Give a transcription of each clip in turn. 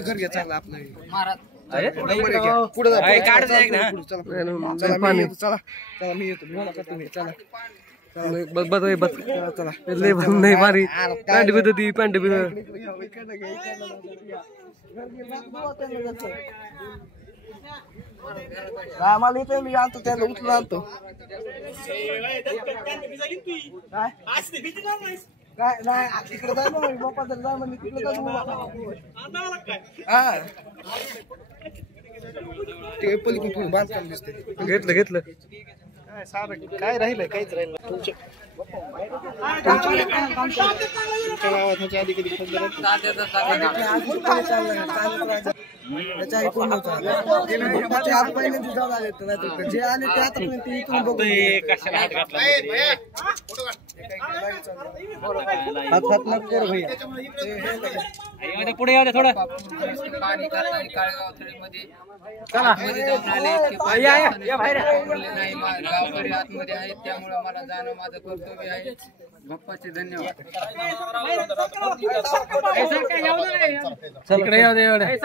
घर घ्या चांगला आपलं चला मी येतो तुम्ही चला बस चला नाही मारी पॅन्ट भी होती पॅन्ट भी आम्हाला इथे मी आणतो त्याला उचलून आणतो काय नाही तिकडे जाय ना बाप्पा जर जाय म्हणजे तिकडे हा ते पलीकडून बांधकाम दिसते घेतलं काय राहिलंय काहीच राहिलं तुमच्या गावात ह्याच्या आधी कधी जे आले ते आतापर्यंत इथून बघू हात नको भैया पुढे या थोडं चला गावकरी आतमध्ये आहेत त्यामुळे मला जाणं माझं कर्तव्य आहे बाप्पाचे धन्यवाद इकडे येऊ दे एवढे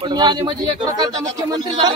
तुम्ही आले म्हणजे एक प्रकारचा मुख्यमंत्री झाला